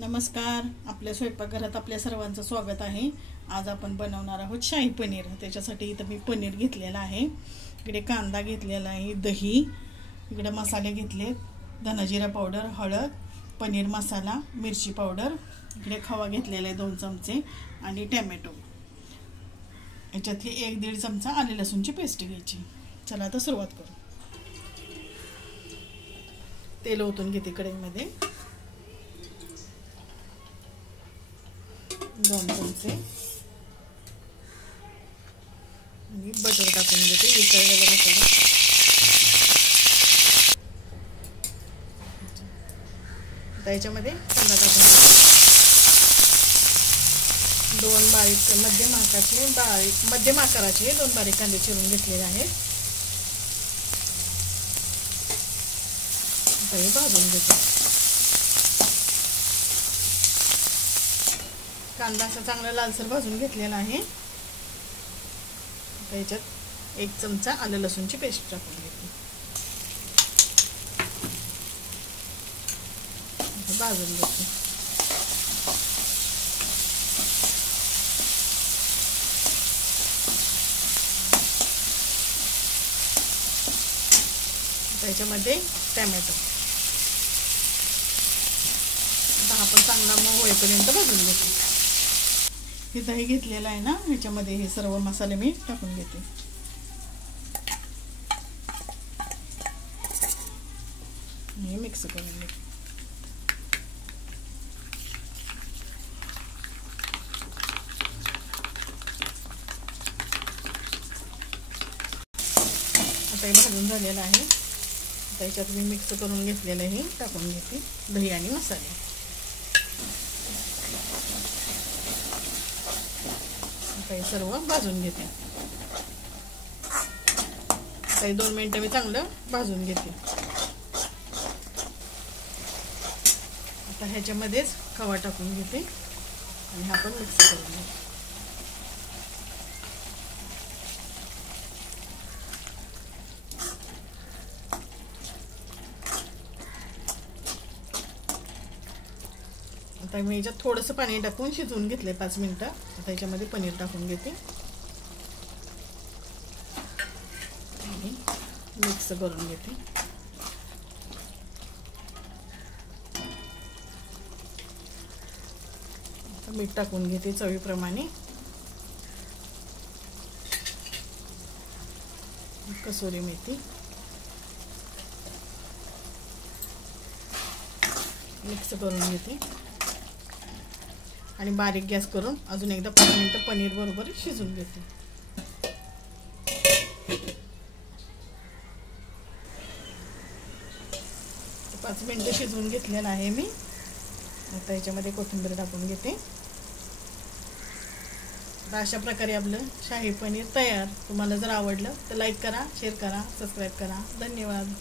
नमस्कार. आपल्या स्वयंपाकघरात आपल्या सर्वांचं स्वागत आहे. आज आपण बनवणार आहोत शाही पनीर. त्याच्यासाठी इथं मी पनीर घेतलेला आहे, इकडे कांदा घेतलेला आहे, दही, इकडे मसाले घेतले, धना-जिरा पावडर, हळद, पनीर मसाला, मिरची पावडर, इकडे खवा घेतलेला आहे 2 चमचे आणि टोमॅटो. याच्यातली 1-1.5 चमचा आले लसूणची पेस्ट घ्यायची. चला आता सुरुवात करू. तेल ओतून घेते कढईमध्ये 2 चमचे आणि बटर टाकून घेते. वितळलेला मसाला त्याच्यामध्ये कांदा टाकून घेते. 2 बारीक मध्यम आकाराचे 2 बारीक कांदे चिरून घेतलेले आहेत. हे भाजून घेते. कांदा असा चांगला लालसर भाजून घेतलेला आहे. त्याच्यात 1 चमचा आलं लसूणची पेस्ट टाकून घेते. भाजून घेते. त्याच्यामध्ये टोमॅटो आपण चांगला मऊ होईपर्यंत भाजून घेते. हे दही घेतलेलं आहे ना, ह्याच्यामध्ये हे सर्व मसाले मी टाकून घेते. हे मिक्स करून घेते. आता हे भाजून झालेलं आहे. त्याच्यात मी मिक्स करून घेतलेलं हे टाकून घेते, दही आणि मसाले. हे सर्व भाजून घेते. काही 2 मिनिटं मी चांगलं भाजून घेते. आता ह्याच्यामध्येच खवा टाकून घेते आणि हा पण मिक्स करून घेते. आता मी याच्यात थोडंसं पाणी टाकून शिजवून घेतले 5 मिनिटं. आता याच्यामध्ये पनीर टाकून घेते आणि मिक्स करून घेते. मीठ टाकून घेते चवीप्रमाणे. कसुरी मेथी मिक्स करून घेते आणि बारीक गॅस करून अजून एकदा 5 मिनिटं पनीर बरोबर शिजवून घेते. तर 5 मिनिटं शिजवून घेतलेलं आहे मी. आता याच्यामध्ये कोथिंबीर टाकून घेते. तर अशा प्रकारे आपलं शाही पनीर तयार. तुम्हाला जर आवडलं तर लाईक करा, शेअर करा, सबस्क्राईब करा. धन्यवाद.